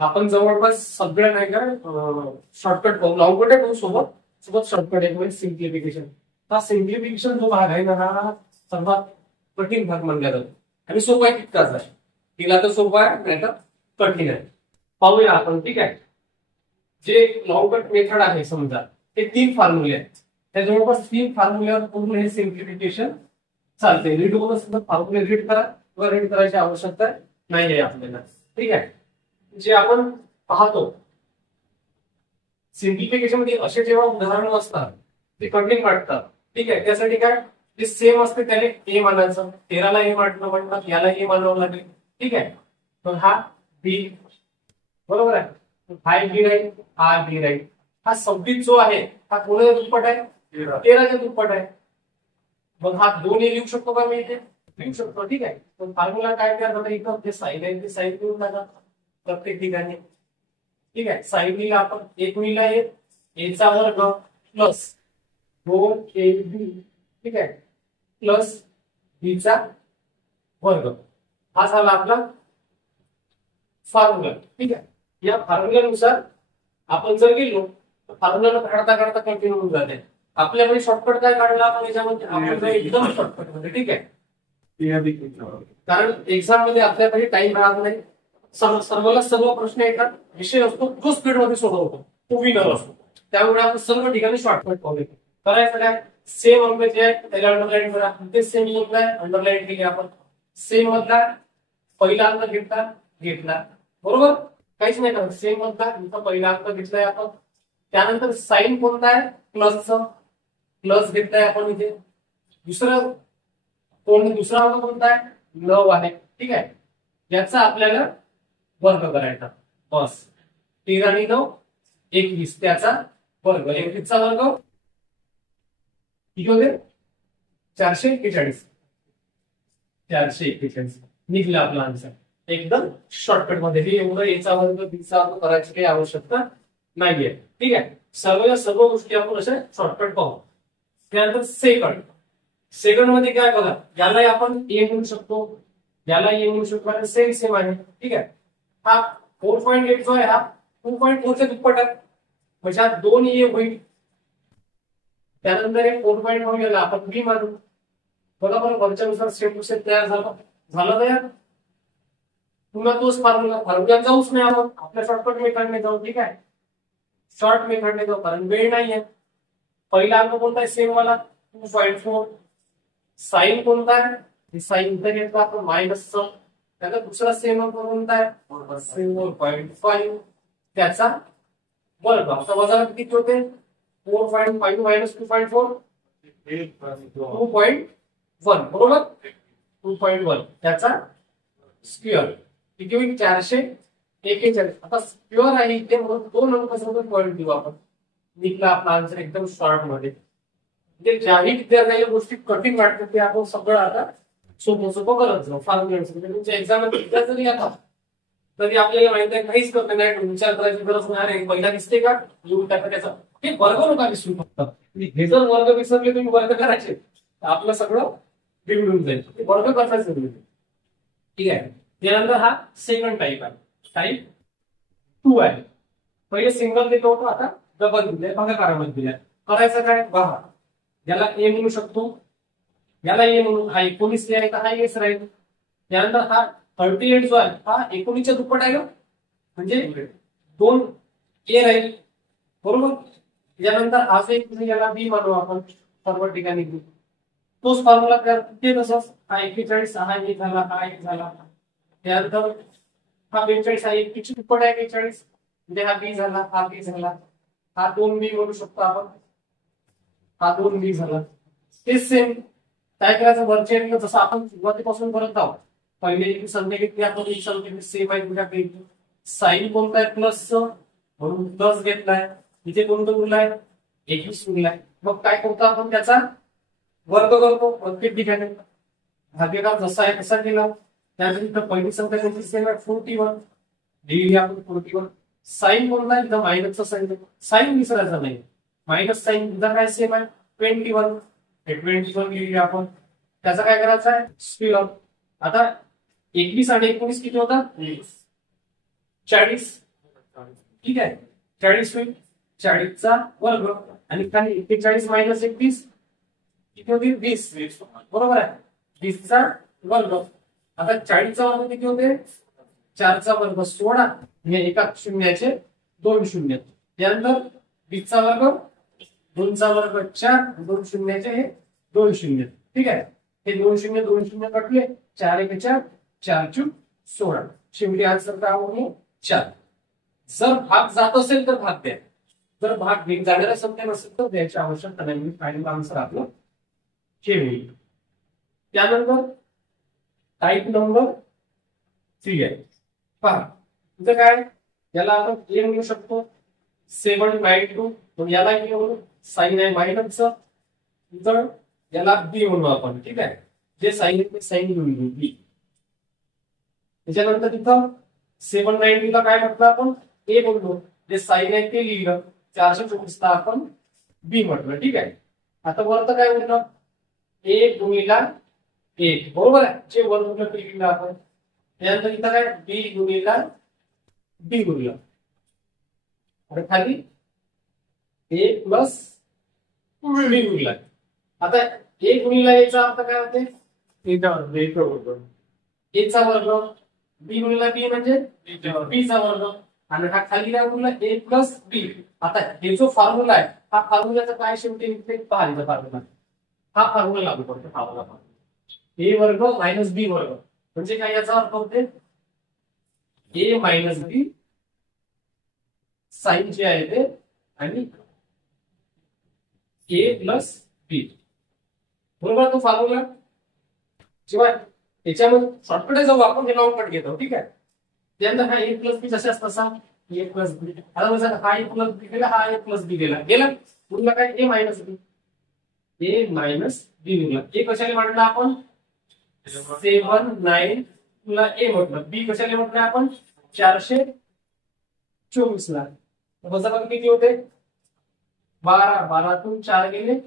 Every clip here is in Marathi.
आपण जवळपास सगळ्या नाही का शॉर्टकट पाहू, लॉंगकट आहे सोबत सोबत शॉर्टकट आहे म्हणजे सिम्प्लिफिकेशन. हा सिम्प्लिफिकेशन जो भाग आहे ना हा सर्वात कठीण भाग मानला जातो आणि सोपा आहे तितकाच आहे. तिला तर सोपा आहे नाही तर कठीण आहे. पाहूया आपण, ठीक आहे. जे लॉंगकट मेथड आहे समजा ते 3 फॉर्म्युले आहेत. त्या जवळपास 3 फॉर्म्युल्यावर पूर्ण हे सिम्प्लिफिकेशन चालते. रीड करून सुद्धा फॉर्म्युले रीड करा किंवा रीड करायची आवश्यकता नाही आहे आपल्याला, ठीक आहे. जे आपण पाहतो सिम्प्लिफिकेशन मध्ये असे जेव्हा उदाहरण असतात ते कठीण वाटतात, ठीक आहे. त्यासाठी काय जे सेम असते त्याने ए मानायचं, 13 ला ए म्हणतात, याला ए मानावं लागेल, ठीक आहे. तर हा बी बरोबर आहे, हा बी राहील, हा बी राहील. हा 26 जो आहे हा कोणाच्या दुप्पट आहे? 13च्या दुप्पट आहे. मग हा 2 ए लिहू शकतो का मी इथे? लिहू शकतो, ठीक आहे. पण फॉर्म्युला काय तयार करता इथं जे साईन आहे ते साईन लिहून टाका प्रत्येक ठिकाणी, ठीक आहे. साईन लिहिला आपण, 1 गुणिले ए चा वर्ग प्लस 2ab, ठीक आहे, प्लस बी चा वर्ग. हा झाला आपला फॉर्म्युला, ठीक आहे. या फॉर्म्युल्यानुसार आपण जर गेलो तर फॉर्म्युला काढता काढता कंटिन्यू होऊन जाते. आपल्याकडे शॉर्टकट काय काढला आपण याच्यामध्ये? आपण एकदम शॉर्टकट मध्ये, ठीक आहे. कारण एक्झाम मध्ये आपल्याकडे टाइम राहत नाही. सर्वांना सर्व प्रश्न येतात, विषय असतो जो स्पीड मध्ये सोडवतो तो विनर असतो. त्यामुळे आपण सर्व ठिकाणी शॉर्टकट पाहूया. करायचं काय? सेम अंक जे आहे त्याला अंडरलाईन करा. ते सेम मधला अंडरलाईन केली आपण. सेम मधला पहिला अंक घेतला बरोबर, काहीच नाही करत. सेम मधला इथं पहिला अंक घेतलाय आपण. त्यानंतर साइन कोणता आहे? प्लसचा, प्लस घेतलाय आपण इथे. दुसरा अंक कोणता आहे? 9 आहे, ठीक आहे. याचा आपल्याला वर्ग करायचा. बस 13 आणि 9 21, त्याचा वर्ग. 21 चा वर्ग किती होते? 441. 441 निघला आपला आन्सर एकदम शॉर्टकट मध्ये. हे एवढं याचा वर्ग बीचा वर्ग करायची काही आवश्यकता नाहीये, ठीक आहे. सर्व गोष्टी आपण अशा शॉर्टकट पाहू. त्यानंतर सेकंड मध्ये काय बघा, यालाही आपण ए म्हणू शकतो, यालाही ए म्हणू शकतो, सेम आहे, ठीक आहे. हा 4.8 जो आहे हा 2.4 च्या दुप्पट आहे, म्हणजे हा 2 ए होईल. त्यानंतर हे 4.1 गेला आपण बी मानू, बरोबर. वरच्या नुसार सेम टू सेम तयार झालं तयार. पुन्हा तोच फॉर्म्युला जाऊच नाही आपण, आपल्या शॉर्टकट मेथडने जाऊ, ठीक आहे. शॉर्ट मेथडने जाऊ कारण वेळ नाहीये. पहिला अंक कोणता आहे? सेम वाला 2.4. साइन कोणता आहे? साइन इथं घेतला आपण मायनसचं. त्याचा दुसरा सेम अंक कोणता आहे? 4.5, त्याचा वर्ग. आता वजा किती होते? 4.5 मायनस 2.4 2.1 बरोबर. 2.1 त्याचा स्क्वेअर किती होईल? 441. आता स्क्वेअर आहे इथे म्हणून 2 अंकासोबत पॉईंट देऊ आपण. निघला आपला आन्सर एकदम शॉर्ट मध्ये. म्हणजे ज्याही विद्यार्थ्याला गोष्टी कठीण वाटतात ते आपण सगळं आता सोपं करत जाऊ. फॉर्म्युला तुमच्या एक्झाम जरी आता तरी आपल्याला माहिती आहे काहीच करत नाही, विचार करायची गरज नाही. पहिला दिसते का लिहून टाका त्याचा. हे वर्ग नका विसरू फक्त. हे जर वर्ग विसरले तुम्ही वर्ग करायचे तर आपलं सगळं बिघडून जाईल. वर्ग करायचं, ठीक आहे. त्यानंतर हा सेकंड टाईप आहे, टाईप 2 आहे. पहिले सिंगल देतो होतो, आता डबल दिले, भागाकारामध्ये दिलाय. करायचं काय? पहा, याला ए म्हणू शकतो, याला ए म्हणून, हा 19 आहे तर हा एस राहील. त्यानंतर हा 38 जो आहे हा 19च्या दुप्पट आहे, म्हणजे 2 ए राहील बरोबर. यानंतर हा याला बी मानू आपण सर्व ठिकाणी. तोच फॉर्म्युला तयार ते तसंच. हा 41, हा एक झाला, हा एक झाला. त्यानंतर हा 42 आहे, 21ची दुप्पट आहे 42, म्हणजे हा बी झाला, हा बी झाला. हा 2 बी म्हणू शकतो आपण, हा 2 बी झाला. ते सेम काय करायचं? वरचे जसं आपण सुरुवातीपासून करत आहोत. पहिले संख्या घेतली आपण, ही संख्या सेम आहे तुझ्याकडे. साइन कोणता आहे? प्लस, म्हणून प्लस घेतलाय. इथे कोणतं उरलाय? 21 उरलाय. मग काय करतो आपण? त्याचा वर्ग करतो प्रत्येक ठिकाणी. भागाकार जसा आहे तसा केला. त्यानंतर पहिली संख्या त्यांची सेम आहे 41, लिहिली आपण 41. साइन कोणता? इथं मायनसचा साइन, साइन विसरायचा नाही. मायनस साइन इथं काय सेम आहे 21, हे 21 लिहिली आपण. त्याचा काय करायचा आहे? स्क्वेअर. आता 21 आणि 19 किती होतात? 40. ठीक आहे, 40 होईल, 40चा वर्ग आणि काही 41 मायनस 31 किती होतील 20, बरोबर आहे, 20चा वर्ग. आता 40चा वर्ग किती होते 4चा वर्ग 16, हे एका शून्याचे 2 शून्य, त्यानंतर 20चा वर्ग 2चा वर्ग 4, 2 शून्याचे हे 2 शून्य, ठीक आहे, हे 2 शून्य कटले, 4 1 4, 4 चूक 16, शेवटी आन्सर काय होईल 4. जर भाग जात असेल तर भाग द्या, जर भाग जाणाऱ्या संख्या नसेल तर द्यायची आवश्यकता नाही. फायनल आन्सर आपलं हे होईल. त्यानंतर टाईप नंबर 3 आहे. पहा इथं काय, याला आपण ए म्हणू शकतो, 792, मग याला काय म्हणू, साइन आहे मायनसचं, तर याला बी म्हणू आपण, ठीक आहे, जे साइन आहे ते साइन घेऊन घेऊ बी. त्याच्यानंतर तिथं 792 ला काय म्हटलं आपण ए म्हणलो, जे साइन आहे ते लिहिलं, 424 ला आपण बी म्हटलं, ठीक आहे. आता वरत काय म्हटलं, ए गुणिला 1, बरोबर आहे, जे वर म्हटलं ते लिहिलं आपण. त्यानंतर इथं काय बी गुणिला बी गुणिलं, आणि खाली ए प्लस बी गुणिला. आता ए गुणिला एचा अर्थ काय होते, एचा वर्ग, बी गुणिला बी म्हणजे बी चा वर्ग, आणि हा खाली काय गुणला ए प्लस बी. आता हे जो फॉर्म्युला आहे, हा फॉर्म्युलाचा काय शेवटी फॉर्म्युला, हा फॉर्म्युला लागू पडतो, फॉर्म्युला ए वर्ग मायनस बी वर्ग, म्हणजे काय याचा अर्थ होते ए मायनस बी साइन जे आहे ते, आणि ए प्लस बी, बरोबर तो फॉर्म्युला. शिवाय याच्यामध्ये शॉर्टकट जाऊ आपण, हे लॉंग कट घेतो, ठीक आहे. त्यानंतर हा ए प्लस बी जशाच तसा ए प्लस बी, आता बघा हा ए प्लस बी गेला, हा ए प्लस बी गेला, पुन्हा काय ए मायनस बी, ए मायनस बी निघाला. ए कशाला मांडला आपण 792 ला ए म्हटलं, बी कशाला म्हटलं आपण 424 ला. वजा किती होते 12, 12तून 4 गेले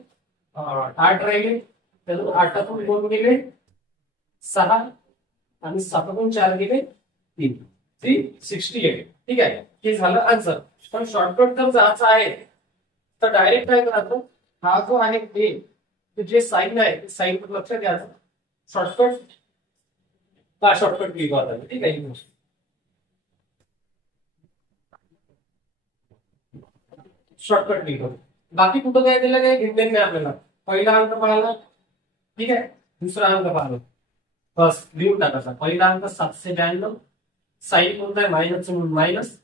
8 राहिले, त्यानंतर 8तून 2 गेले 6, आणि 7तून 4 गेले 3, 368, ठीक आहे. हे झालं आन्सर. पण शॉर्टकट जर जायचं आहे तर डायरेक्ट काय करायचं, हा जो आहे ए, जे साइन आहे साइन लक्षात घ्यायचं, शॉर्टकट का शॉर्टकट लिहितो आता, ठीक आहे. शॉर्टकट लिहितो, बाकी कुठं काय दिलं काय घेतलेलं नाही आपल्याला. पहिला अंक पाहिला, ठीक आहे, दुसरा अंक पाहिला, बस लिहून टाकायचा. पहिला अंक 792, साइन कोणता आहे मायनस, म्हणून मायनस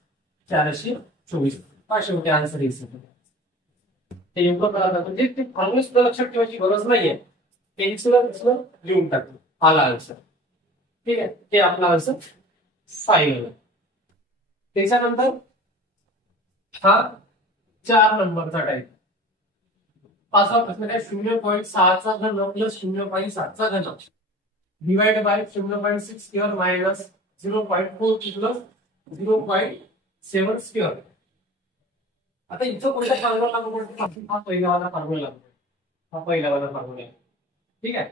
424, पाचशे होते आन्सर. ते एवढं करायचं, म्हणजे ते फॉर्म्युला सुद्धा लक्षात ठेवायची गरज नाहीये, ते सुद्धा लिहून टाकतो, आला आन्सर, ठीक आहे. ते आपला आन्सर फायनल. त्याच्यानंतर हा 4 नंबरचा टाईप, पाचवा प्रश्न काय, 0.6चा घन प्लस 0.7चा घन divide by 0.6 square minus 0.4 plus 0.7 square. आता इथं कोणत्या फॉर्म्युला लागू पडतो, हा पहिलावाला फॉर्म्युला लागतो, हा पहिलावाला फॉर्म्युला, ठीक आहे.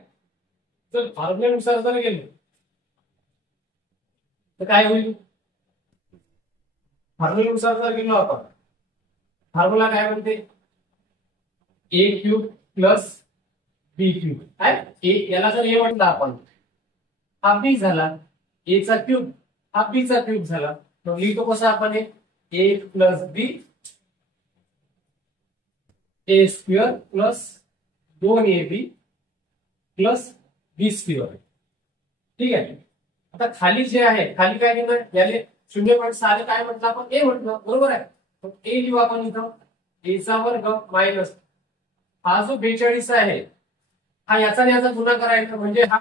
तर फॉर्म्युल्यानुसार जर गेलो तर काय होईल, फॉर्म्युल्यानुसार जर गेलो आपण, फॉर्म्युला काय म्हणते ए क्यूब प्लस बी क्यूब आहे. याला जर ए म्हटलं आपण, हा बी झाला, ए चा क्यूब हा बी चा क्यूब झाला, मग लिहितो कसं आपण, ए प्लस बी ए स्क्वेअर प्लस 2ab प्लस बी स्क्वेअर, ठीक आहे. आता खाली जे आहे, खाली काय घेणार, याले 0.6 काय म्हटलं आपण ए म्हटलं, बरोबर आहे. ए लिहू आपण इथं, ए चा वर्ग मायनस हा जो 42 आहे, हा याचा याचा गुणाकार आहे, म्हणजे हा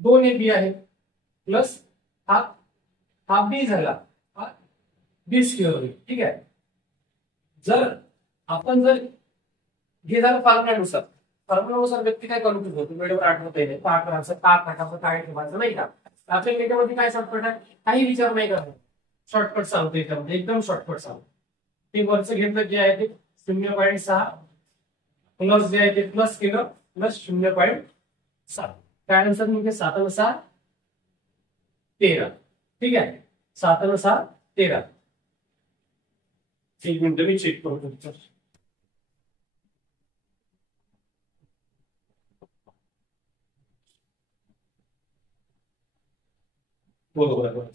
2ab आहे, प्लस हा बी झाला, हा बी स्क्वेअर होईल, ठीक आहे. जर आपण जर हे झालं फॉर्म्युल्यानुसार व्यक्ती काय करू शकतो, वेळेवर आठवत आहे का करायचं, का टाकायचं, काय ठेवायचं नाही का. आपल्या याच्यामध्ये काय शॉर्टकट आहे, काही विचार नाही करायचा, शॉर्टकट सांगतो याच्यामध्ये, एकदम शॉर्टकट सांगतो. ते वरचं घेतलं जे आहे ते 0.6 प्लस जे आहे ते प्लस केलं प्लस 0.7, काय आन्सर म्हणजे 7 आणि 6 13, ठीक आहे, 7 आणि 6 13. एक मिनिट मी चेक करतो तुमचं. बरोबर आहे, बरोबर.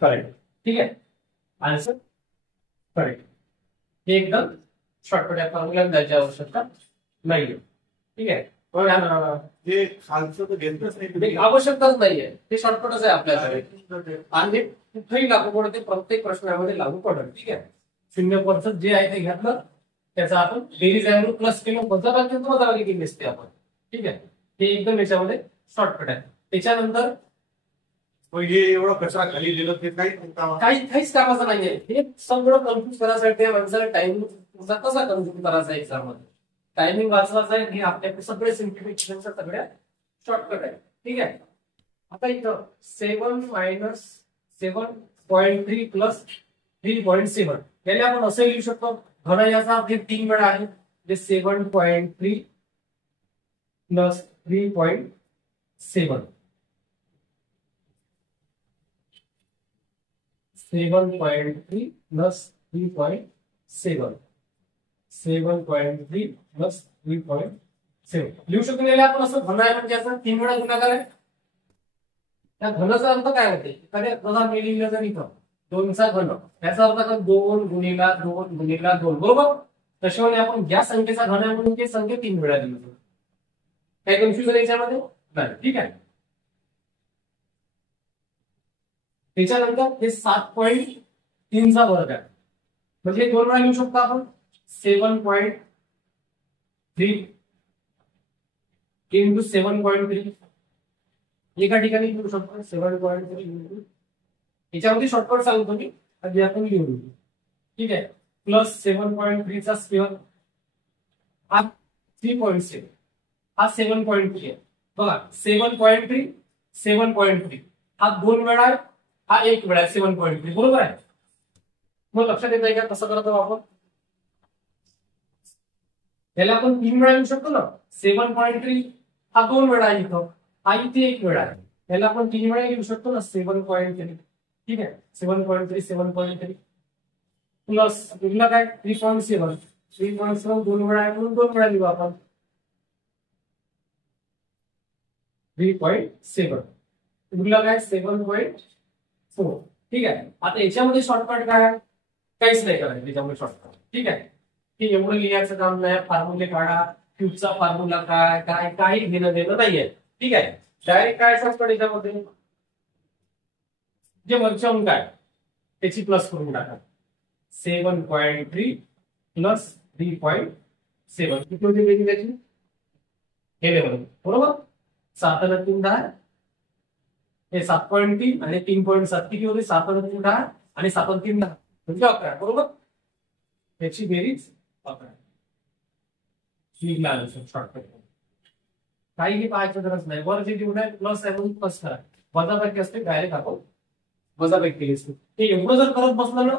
करेक्ट. ठीक आहे, आन्सर करेक्ट. हे एकदम शॉर्टकट आहे, फॉर्म्युला द्यायची आवश्यकता नाहीये. ठीक आहे, ते खालचं तर घेतलंच नाही. आवश्यकताच नाहीये, ते शॉर्टकटच आहे आपल्याकडे आणि कुठेही लागू पडते, प्रत्येक प्रश्नामध्ये लागू पडेल. ठीक आहे, 0% जे आहे ते घेतलं, त्याचा आपण बेरीज आहे प्लस केलं, वजाबाकी केली असते आपण. ठीक आहे, हे एकदम याच्यामध्ये शॉर्टकट आहे. त्याच्यानंतर हे एवढं कचरा खाली दिलं ते काहीच कामाचं नाहीये. हे सगळं कन्फ्युज करायसाठी माणसाला टाइम कसा कन्फ्युज करायचा एक्झाम मध्ये, टायमिंग वाचवायचा आहे. हे आपल्याकडे सगळे सिम्प्लिफिकेशनच्या सगळ्या शॉर्टकट आहे. ठीक आहे, आता इथं 7 - 7.3 प्लस 3.7 याला आपण असं लिहू शकतो. घन याचा आपले 3 वेळा आहे, जे 7.3 प्लस 3.7 7.3 प्लस 3.7 7.3 प्लस 3.7 लिहू शकतो. आपण असं घन आहे म्हणजे याचा 3 वेळा गुणाकार आहे. त्या घनाचा अर्थ काय होते, एखाद्या घनात मी लिहिलं तर इथं 2चा घन, याचा अर्थ काय 2 गुणिला 2 गुणिला 2, बरोबर. तशाने आपण ज्या संख्येचा घन आहे म्हणून ते संख्या 3 वेळा लिहितो. काही कन्फ्युजन याच्यामध्ये नाही. ठीक आहे, त्याच्यानंतर हे 7.3 चा वर्ग आहे, म्हणजे 2 वेळा लिहू शकतो आपण. 7.3 इंटू 7.3 एका ठिकाणी लिहू शकतो. 7.3 याच्यामध्ये शॉर्टकट सांगतो मी, आधी आपण लिहू. ठीक आहे, प्लस 7.3 चा स्क्वेअर हा 3.7 हा 7.3 आहे. बघा 7.3 हा 2 वेळा आहे, हा 1 वेळा आहे. 7.3 बरोबर आहे. मग लक्षात येत आहे का कसं करतो आपण, याला आपण 3 वेळा लिहू शकतो ना. 7.3 हा 2 वेळा आहे इथं, हा इथे 1 वेळा आहे. याला आपण 3 वेळा लिहू शकतो ना. 7.3 ठीक आहे, 7.3 प्लस उरला काय 3.7 2 वेळा आहे म्हणून 2 वेळा लिहू आपण. 3.7 उरला काय 7.4. ठीक आहे, आता याच्यामध्ये शॉर्टकट काय, काहीच नाही करायचं त्याच्यामध्ये शॉर्टकट. ठीक आहे, हे एवढं लिहायचं काम नाही. फॉर्म्युले काढा, क्यूबचा फॉर्म्युला काय काय काही घेणं देणं नाहीये. ठीक आहे, डायरेक्ट काय शॉर्टकट याच्यामध्ये, जे वरच्या अंक आहे त्याची प्लस करून टाका. 7.3 प्लस 3.7 किती होती बेरीज त्याची, हे लेवल बरोबर. 7 आणि 3 10 हे 7.3 आणि 3.7 किती होते, 7 आणि 3 10 आणि 7 आणि 3 10 म्हणजे 11 बरोबर. त्याची बेरीज 11 निघाला शॉर्टकट. काही पाहायची गरज नाही. वर जे लिहून आहे प्लस आहे म्हणून प्लस करा, वजाबाकी असते डायरेक्ट आपण वजाबाकी केली असते. हे एवढं जर करत बसलं ना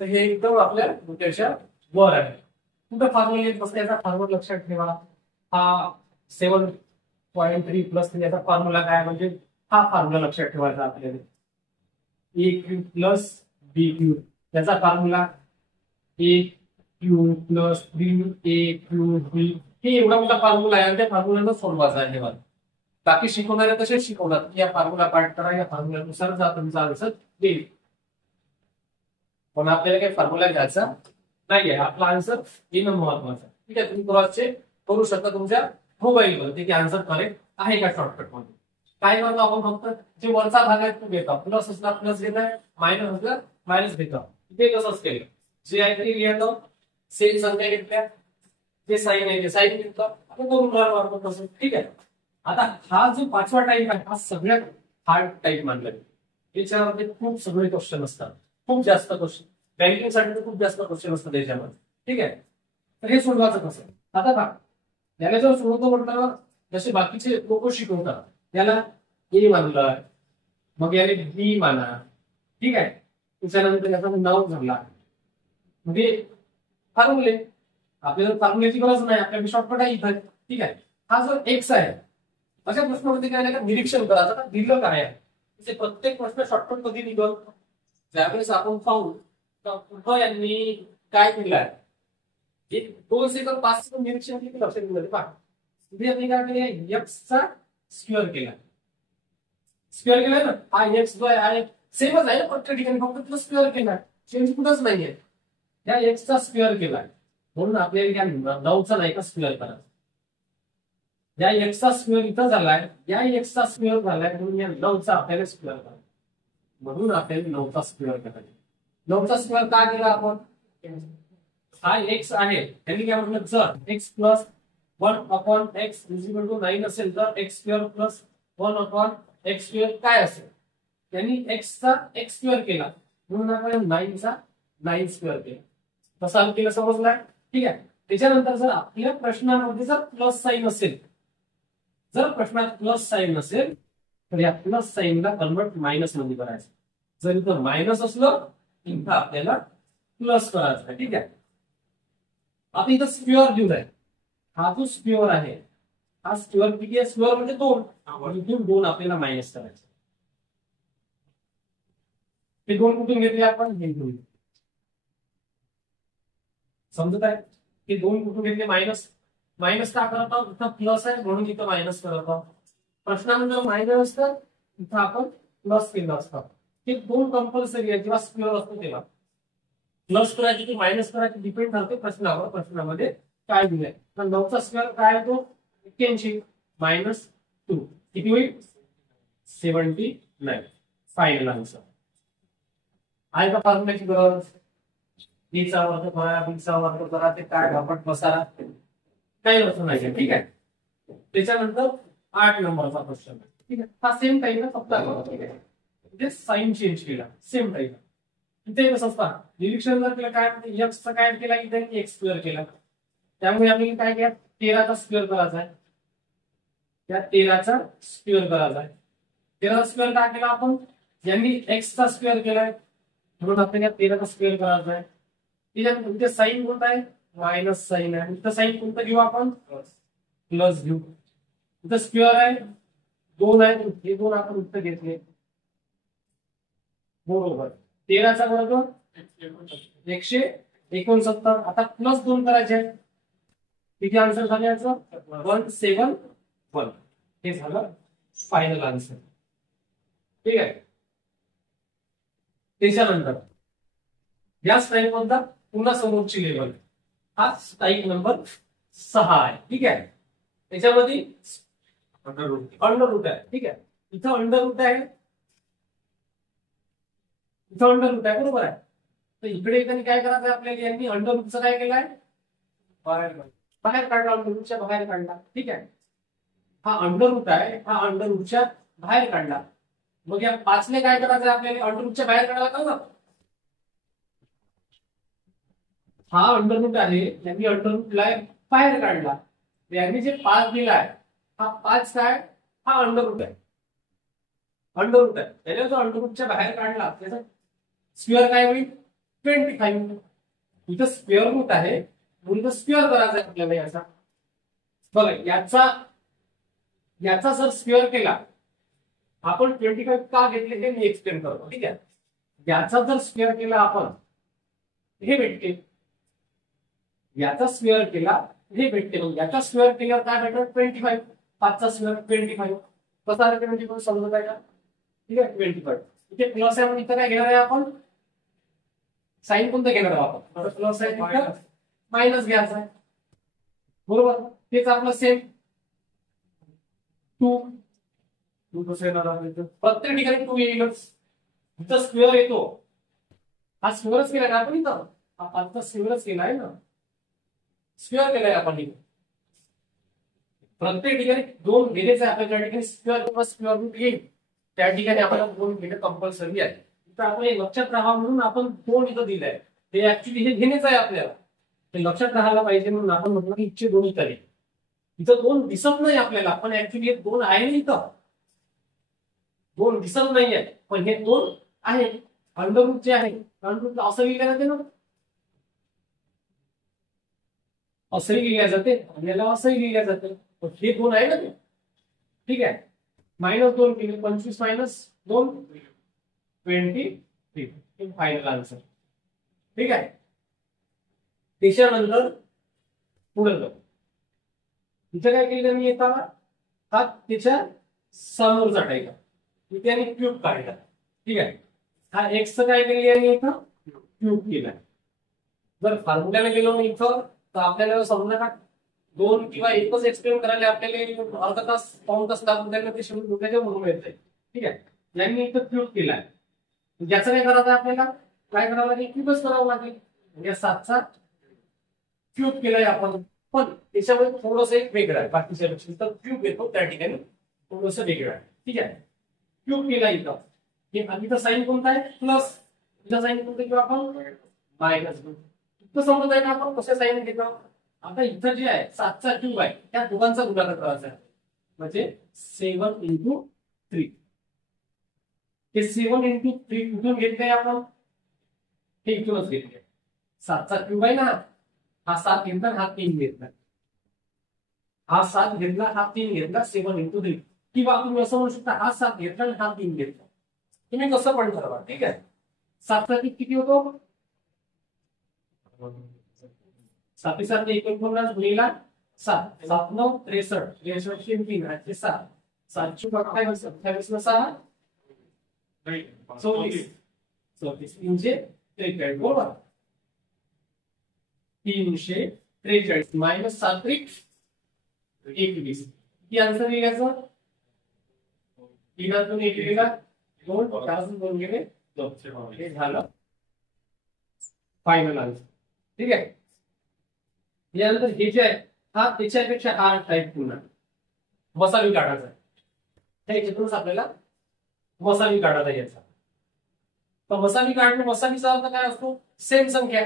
तर हे एकदम आपल्या डोक्याच्या वर आहे. कुठं फॉर्म्युला येत बसते याचा फॉर्म्युला लक्षात ठेवा. हा 7.3 प्लस याचा फॉर्म्युला काय म्हणजे हा फॉर्म्युला लक्षात ठेवायचा आपल्याला. ए क्यूब प्लस बी क्यूब याचा फॉर्म्युला ए क्यूब प्लस 3a क्यूब बी. हे एवढा मोठा फॉर्म्युला आहे, त्या फॉर्म्युलानं सोडवायचा आहे. बाकी शिकवणारे तसेच शिकवतात की या फॉर्म्युला पाठ करा, या फॉर्म्युलानुसार जा तुमचा आन्सर देईल. पण आपल्याला काही फॉर्म्युला घ्यायचा नाहीये, आपला आन्सर येणं महत्वाचं. ठीक आहे, तुम्ही क्रॉस चेक करू शकता तुमच्या मोबाईलवर की आन्सर करेक्ट आहे का शॉर्टकट मध्ये. काय करतो आपण, फक्त जे वरचा भाग आहे तो घेतो, प्लस असला प्लस घेताय, मायनस असला मायनस घेतो. ते तसंच केलं, जे आहे ते लिहितो, सेम संख्या घेतल्या, जे साईन आहे ते साईन घेतो, आपण दोन मारतो तसं. ठीक आहे, आता हा जो 5वा टाईप आहे हा सगळ्यात हार्ड टाईप मानला. याच्यामध्ये खूप सगळे क्वेश्चन असतात, खूप जास्त क्वेश्चन, बँकिंग साठी खूप जास्त क्वेश्चन असतात याच्यामध्ये. ठीक आहे, तर हे सोडवायचं कसं. आता का याला जर सोडवतो म्हटलं, जसे बाकीचे लोक शिकवतात, याला ए मानलं, मग याला बी माना, ठीक आहे. त्याच्यानंतर याचा 9 झाला. म्हणजे फॉर्म्युले आपल्याला फॉर्म्युलेची गरज नाही, आपल्याला शॉर्टकट आहे इथं. ठीक आहे. हा जो एक्स आहे अशा प्रश्नामध्ये काय नाही का निरीक्षण करायचं का दिलं काय आहे. प्रत्येक प्रश्न शॉर्टकट कधी निघल त्यावेळेस आपण पाहू कुठं यांनी काय केलंय. एक 2 सेकंद 5 सेकंद निरीक्षण केलं लक्षात घेऊन पहा. यांनी काय केलं एक्सचा स्क्वेअर केला. स्क्वेअर केलाय ना, हा एक्स जो आहे सेमच आहे ना प्रत्येक ठिकाणी, फक्त स्क्वेअर केला, चेंज कुठंच नाहीये. या एक्सचा स्क्वेअर केलाय म्हणून आपल्याला या 9चा नाही का स्क्वेअर करायचा. या एक्सचा स्क्वेअर इथं झालाय, या एक्सचा स्क्वेअर झालाय म्हणून या 9चा आपल्याला स्क्वेअर करायचा. म्हणून आपल्याला 9चा स्क्वेअर करायचा. 9चा स्क्वेअर का केला आपण, हा एक्स आहे त्यांनी काय म्हटलं जर x plus 1 upon x is equal to 9 असेल तर x square plus 1 upon x square काय असेल. त्यांनी एक्सचा एक्स स्क्वेअर केला म्हणून आपण 9चा 9 स्क्वेअर केला. कसं केलं समजलाय. ठीक आहे. त्याच्यानंतर जर आपल्या प्रश्नामध्ये जर प्लस साईन असेल, जर प्रश्नात प्लस साईन नसेल तर या प्लस साईनला कन्वर्ट मायनस मध्ये करायचं. जर इथं मायनस असलं इथं आपल्याला प्लस करायचं आहे. ठीक आहे. आता इथं स्क्वेअर लिहिलाय, हा जो स्क्वेअर आहे हा स्क्वेअर किती आहे, स्क्वेअर म्हणजे 2, इथून 2 आपल्याला मायनस करायचं. ते 2 कुठून घेतले आपण, हे घेऊन समजत आहे. हे 2 कुठून घेतले मायनस, मायनस का करत आहोत इथं प्लस आहे म्हणून इथं मायनस करत आहोत. प्रश्नानंतर मायनस असतं इथं आपण प्लस केलं असतं. हे 2 कंपल्सरी आहे जेव्हा स्क्वेअर असतो तेव्हा. प्लस करायची की मायनस करायची डिपेंड ठरते प्रश्नावर, प्रश्नामध्ये काय दिलंय. तर 9चा स्क्वेअर काय येतो 81 मायनस 2 किती होईल 79. फायनल आन्सर आहे का. फॉर्म्युल्याची गरज बीचा वर्ग करा, बीचा वर्ग करा, ते काय घापट बसारा काही अर्थ नाही. ठीक आहे. त्याच्यानंतर 8 नंबरचा क्वेश्चन. ठीक आहे. हा सेम टाईप आहे फक्त म्हणजे साइन चेंज केला, सेम टाईप. इथे कसं असतं निरीक्षण जर केलं काय एक्सचा काय केला इथे एक्स स्क्वेअर केला, त्यामुळे आम्ही काय केलं 13चा स्क्वेअर करायचा आहे. या 13चा स्क्वेअर करायचा आहे. 13चा स्क्वेअर काय केला आपण, यांनी एक्सचा स्क्वेअर केलाय म्हणून आपल्याला 13चा स्क्वेअर करायचा आहे. इथे साईन कोणता आहे मायनस साईन आहे, इथं साईन कोणतं घेऊ आपण प्लस घेऊ. इथं स्क्वेअर आहे 2 आहे, हे 2 आपण उत्तर घेतले बरोबर. 13चा वर्ग 169. आता प्लस 2 करायचे, किती आन्सर झाले याचं 171. हे झालं फायनल आन्सर. ठीक आहे. त्याच्यानंतर या स्टाईप मधला पुन्हा समोरची लेवल हा स्टाईप नंबर 6 आहे. ठीक आहे. त्याच्यामध्ये अंडर रूट आहे. ठीक आहे. इथं अंडर रूट आहे, इथं अंडर रूट आहे बरोबर आहे. तर इकडे त्यांनी काय करायचं आपल्याला, यांनी अंडर रूटचं काय केलंय बाहेर काढला, अंडर रूटच्या बाहेर काढला. ठीक आहे. हा अंडर रूट आहे, हा अंडर रूटच्या बाहेर काढला. मग या 5ने काय करायचं आपल्याला अंडर रूटच्या बाहेर काढायला का ना. हा अंडर रूट आहे, यांनी अंडर रूटला बाहेर काढला. यांनी जे 5 दिलाय हा 5 काय हा अंडर रूट आहे, अंडर रूट आहे. त्याने जो अंडर रूटच्या बाहेर काढला त्याचा स्क्वेअर काय होईल 25. इथं स्क्वेअर रूट आहे म्हणून स्क्वेअर करायचा आहे आपल्याला याचा. बघा याचा जर स्क्वेअर केला आपण 25 का घेतले हे मी एक्सप्लेन करतो. ठीक आहे. याचा जर स्क्वेअर केला आपण हे भेटते, याचा स्क्वेअर केला हे भेटते. मग याचा स्क्वेअर केल्यावर काय भेटणार 25. 5चा स्क्वेअर 25. कसा 25 समजत आहे का. ठीक आहे. 25 इथे प्लस आहे म्हणून इथं काय घेणार आहे आपण साइन कोणतं घेणार आहोत आपण प्लस आहे तिथं मायनस घ्यायचा आहे बरोबर. तेच आपलं सेम 2 कसं येणार आहे प्रत्येक ठिकाणी 2 येईलच. इथं स्क्वेअर येतो, हा स्क्वेअरच केलाय ना आपण, इथं हा 5चा स्क्वेअरच केलाय ना, स्क्वेअर केलाय आपण इथे. प्रत्येक ठिकाणी 2 घेण्याचं आहे आपल्या ठिकाणी स्क्वेअर किंवा स्क्वेअर रूट येईल त्या ठिकाणी आपल्याला 2 घेणं कंपल्सरी आहे. तर आपण हे लक्षात राहा म्हणून आपण 2 इथं दिलंय. ते ऍक्च्युली हे घेणेच आहे आपल्याला, ते लक्षात राहायला पाहिजे म्हणून आपण म्हटलं की इथचे 2 इथं आहे. इथं 2 दिसत नाही आपल्याला, पण ऍक्च्युली 2 आहे ना, इथं 2 दिसत नाहीये पण हे 2 आहे. अंडररूट जे आहे अंडररूट असं लिहिल्या जाते ना, असंही लिहिल्या जाते आणि याला असंही लिहिल्या जाते. हे 2 आहे ना ते, ठीक आहे. -2 केले 25 - 2 23 फायनल आन्सर. ठीक आहे. त्याच्यानंतर पुढे जाऊ. इथे काय केलं मी येता हा त्याच्या समोरचा टाईप इथे आणि क्यूब काढला. ठीक आहे. हा एक्स काय केली आणि इथं क्यूब केला. जर फॉर्म्युल्याने गेलो मी इथं तर आपल्याला समजा का 2 किंवा एकच एक्सप्लेन करायला आपल्याला अर्धा तास पाऊण तास लागून त्याला ते शेवट डोक्याच्या म्हणून येत आहे. ठीक आहे. यांनी इथं क्यूब केलाय. ज्याचं काय करायचं आपल्याला काय करावं लागेल क्यूबच करावं लागेल. म्हणजे 7चा क्यूब केलाय आपण, पण त्याच्यामध्ये थोडंसं एक वेगळं आहे बाकीच्या पेक्षा. तर क्यूब येतो त्या ठिकाणी थोडंसं वेगळं आहे. ठीक आहे. क्यूब केला इथं हे इथं साईन कोणता आहे प्लस, इथं साईन कोणतं किंवा आपण मायनस. इथं समजत आहे ना आपण कसे साईन घेतो. आता इथं जे आहे 7चा क्यूब आहे त्या दोघांचा गुणाकार करायचा आहे. म्हणजे 7 × 3. हे 7 × 3 कुठून घेतलंय आपण, हे इथूनच घेतलंय. 7चा क्यूब आहे ना, हा 7 घेतला हा 3 घेतला, हा 7 घेतला हा 3 घेतला 7 × 3. किंवा तुम्ही असं म्हणू शकता हा 7 घेतला आणि हा 3 घेतला. तुम्ही कसं पण ठरवा. ठीक आहे. 7चा क्यूब किती होतो 7 × 7 = 49 गुणिला 7 7 × 9 = 63 63 3 आणि 7 7 × 28 28 + 6 34 34 343 बरोबर. 343 - 7 × 21 किती आन्सर लिहायचं. 3 1 गेला 2 4 2 गेले 2. हे झालं फायनल आन्सर. ठीक आहे. यानंतर हे जे आहे हा त्याच्यापेक्षा हा टाईप पुन्हा मसाली काढायचा आहे. याच्यातूनच आपल्याला मसाली काढायचा याचा. तर मसाली काढणं मसालीचा अर्थ काय असतो सेम संख्या